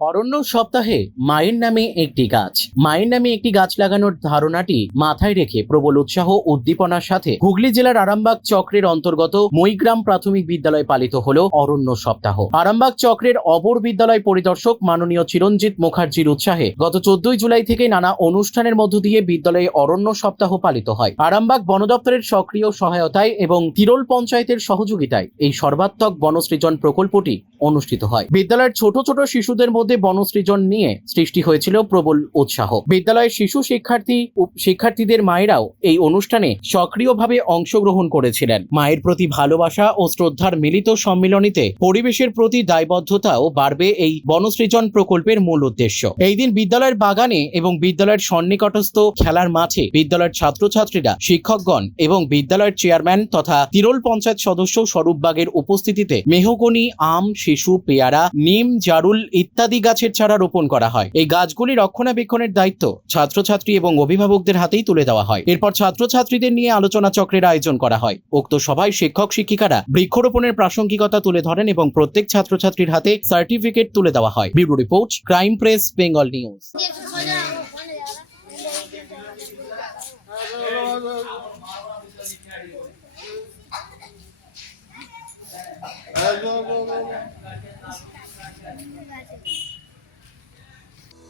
অরণ্য সপ্তাহে মায়ের নামে একটি গাছ। মায়ের নামে একটি গাছ লাগানোর ধারণাটি মাথায় রেখে প্রবল উৎসাহ উদ্দীপনার সাথে হুগলি জেলার আরামবাগ চক্রের অন্তর্গত মৈগ্রাম প্রাথমিক বিদ্যালয়ে পালিত হল অরণ্য সপ্তাহ। আরামবাগ চক্রের অপর বিদ্যালয় পরিদর্শক মাননীয় চিরঞ্জিত মুখার্জির উৎসাহে গত চোদ্দই জুলাই থেকে নানা অনুষ্ঠানের মধ্য দিয়ে বিদ্যালয়ে অরণ্য সপ্তাহ পালিত হয়। আরামবাগ বন দপ্তরের সক্রিয় সহায়তায় এবং তিরোল পঞ্চায়েতের সহযোগিতায় এই সর্বাত্মক বনসৃজন প্রকল্পটি অনুষ্ঠিত হয়। বিদ্যালয়ের ছোট ছোট শিশুদের মধ্যে বনসৃজন নিয়ে সৃষ্টি হয়েছিল প্রবল উৎসাহ। বিদ্যালয়ের শিশু শিক্ষার্থী শিক্ষার্থীদের মায়েরাও এই অনুষ্ঠানে সক্রিয়ভাবে অংশগ্রহণ করেছিলেন। মায়ের প্রতি ভালোবাসা ও শ্রদ্ধার মিলিত সম্মিলনীতে পরিবেশের প্রতি দায়বদ্ধতাও বাড়বে এই বনসৃজন প্রকল্পের মূল উদ্দেশ্য। এই দিন বিদ্যালয়ের বাগানে এবং বিদ্যালয়ের সন্নিকটস্থ খেলার মাঠে বিদ্যালয়ের ছাত্রছাত্রীরা, শিক্ষকগণ এবং বিদ্যালয়ের চেয়ারম্যান তথা তিরোল পঞ্চায়েত সদস্য স্বরূপ বাগের উপস্থিতিতে মেহগনি, আম শিশু, পেয়ারা, নিম, জারুল ইত্যাদি গাছের চারা রোপণ করা হয়। এই গাছগুলি রক্ষণাবেক্ষণের দায়িত্ব ছাত্রছাত্রী এবং অভিভাবকদের হাতেই তুলে দেওয়া হয়। এরপর ছাত্রছাত্রীদের নিয়ে আলোচনা চক্রের আয়োজন করা হয়। উক্ত সভায় শিক্ষক, শিক্ষিকারা বৃক্ষরোপণের প্রাসঙ্গিকতা তুলে ধরেন এবং প্রত্যেক ছাত্রছাত্রীর হাতে সার্টিফিকেট তুলে দেওয়া হয়। Bureau report, crime press, Bengal news.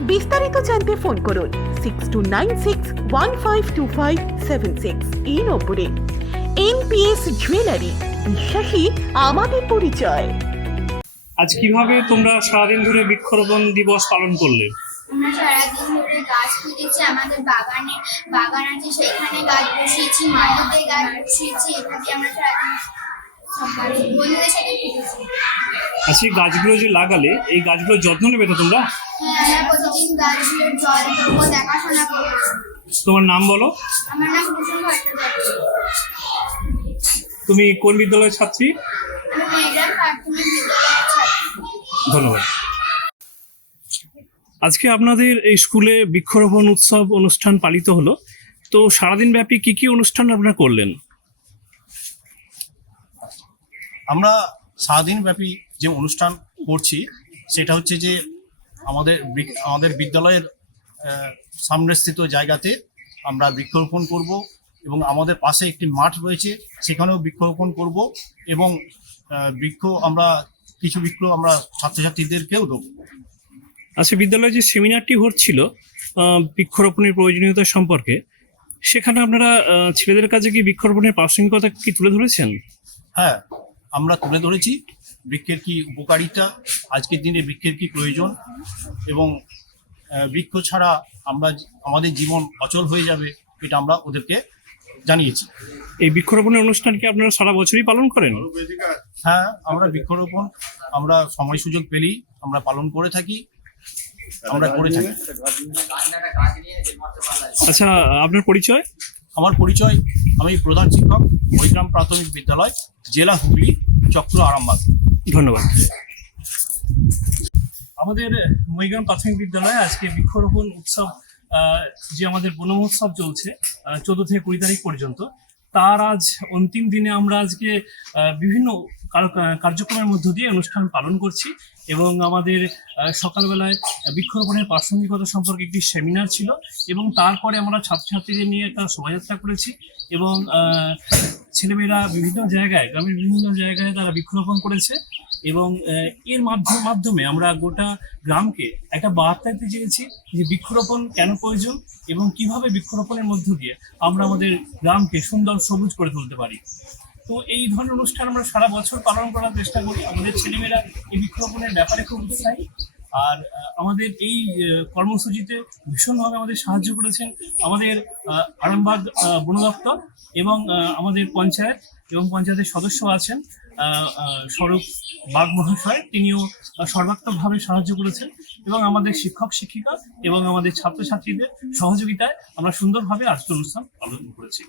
বিস্তারিত জানতে ফোন করুন six two nine six one five two five seven six এই নম্বরে। এনপিএস জুয়েলারি বিশ্বাসী আমাদের পরিচয়। আজ কীভাবে তোমরা সারাদিন ধরে বৃক্ষরোপণ দিবস পালন করলে? আমরা সারাদিন ধরে গাছ কেটেছি আমাদের বাগানে বাগান আছে সেখানে গাছ বসিয়েছি মাটিতে গাছ বসিয়েছি এভাবে আমরা সারাদিন সব বন্ধুদের সাথে কেটেছি আর সেই গাছগুলো যে লাগালে এই গাছগুলোর যত্ন নেবে তো তোমরা? আমরা প্রতিদিন জল দেবো দেখাশোনা করব তোমার নাম বলো? আমার নাম কুসুম ভট্টাচার্য। তুমি কোন বিদ্যালয়ের ছাত্রী? আমি মেয়েরা প্রাথমিক বিদ্যালয়ের ছাত্রী। ধন্যবাদ। আজকে আপনাদের এই স্কুলে বৃক্ষরোপণ উৎসব অনুষ্ঠান পালিত হলো। তো সারাদিন ব্যাপী কি কি অনুষ্ঠান আপনারা করলেন? আমরা সারাদিন ব্যাপী যে অনুষ্ঠান করছি সেটা হচ্ছে যে আমাদের আমাদের বিদ্যালয়ের সামনেস্থিত জায়গাতে আমরা বৃক্ষরোপণ করব এবং আমাদের পাশে একটি মাঠ রয়েছে সেখানেও বৃক্ষরোপণ করব এবং বৃক্ষ আমরা কিছু বৃক্ষ আমরা ছাত্রছাত্রীদেরকেও দেবো। আজকে বিদ্যালয়ে যে সেমিনারটি হচ্ছিল বৃক্ষরোপণের প্রয়োজনীয়তা সম্পর্কে সেখানে আপনারা ছেলেদের কাছে কি বৃক্ষরোপণের প্রাসঙ্গিকতা কি তুলে ধরেছেন? হ্যাঁ আমরা তুলে ধরেছি বৃক্ষের কি উপকারিতা আজকের দিনে বৃক্ষের কি প্রয়োজন এবং বৃক্ষ ছাড়া আমরা আমাদের জীবন অচল হয়ে যাবে এটা আমরা ওদেরকে জানিয়েছি। এই বৃক্ষরোপণের অনুষ্ঠান কি আপনারা সারা বছরই পালন করেন? হ্যাঁ আমরা বৃক্ষরোপণ আমরা সময় সুযোগ পেলেই আমরা পালন করে থাকি আমরা করে থাকি। আচ্ছা আপনার পরিচয়? আমার পরিচয় আমি প্রধান শিক্ষক বৈগ্রাম প্রাথমিক বিদ্যালয় জেলা হুগলি। চক্র আরামবাগ। ধন্যবাদ। আমাদের মহিগ্রাম প্রাথমিক বিদ্যালয়ে আজকে বৃক্ষরোপণ উৎসব আহ, যে আমাদের বনমহোৎসব চলছে চোদ্দ থেকে কুড়ি তারিখ পর্যন্ত তার আজ অন্তিম দিনে আমরা আজকে বিভিন্ন কার্যক্রমের মধ্য দিয়ে অনুষ্ঠান পালন করছি এবং আমাদের সকালবেলায় বৃক্ষরোপণের প্রাসঙ্গিকতা সম্পর্কে একটি সেমিনার ছিল এবং তারপরে আমরা ছাত্রছাত্রীদের নিয়ে একটা শোভাযাত্রা করেছি এবং ছেলেমেয়েরা বিভিন্ন জায়গায়, গ্রামের বিভিন্ন জায়গায় তারা বৃক্ষরোপণ করেছে। এবং এর মাধ্যম, মাধ্যমে আমরা গোটা গ্রামকে একটা বার্তা দিতে চেয়েছি যে বৃক্ষরোপণ কেন প্রয়োজন এবং কীভাবে বৃক্ষরোপণের মধ্য দিয়ে আমরা আমাদের গ্রামকে সুন্দর সবুজ করে তুলতে পারি। তো এই ধরনের অনুষ্ঠান আমরা সারা বছর পালন করার চেষ্টা করি। আমাদের ছেলেমেয়েরা এই বৃক্ষরোপণের ব্যাপারে খুব উৎসাহী। আর আমাদের এই কর্মসূচিতে ভীষণভাবে আমাদের সাহায্য করেছেন আমাদের আরামবাগ বন দপ্তর এবং আমাদের পঞ্চায়েত এবং পঞ্চায়েতের সদস্য আছেন। স্বরূপ বাগ মহাশয় তিনিও সর্বাত্মকভাবে সাহায্য করেছেন এবং আমাদের শিক্ষক শিক্ষিকা এবং আমাদের ছাত্রছাত্রীদের সহযোগিতায় আমরা সুন্দরভাবে আজকের অনুষ্ঠান পালন করেছি।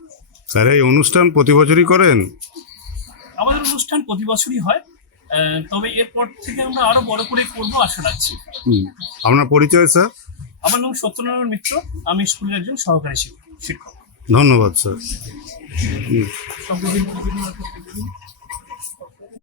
স্যার এই অনুষ্ঠান প্রতি বছরই করেন? আমাদের অনুষ্ঠান প্রতি বছরই হয় তবে এরপর থেকে আমরা আরও বড় করে করব আশা রাখছি। আপনার পরিচয় স্যার? আমার নাম সত্যনারায়ণ মিত্র আমি স্কুলের একজন সহকারী শিক্ষক। শিক্ষক ধন্যবাদ স্যার।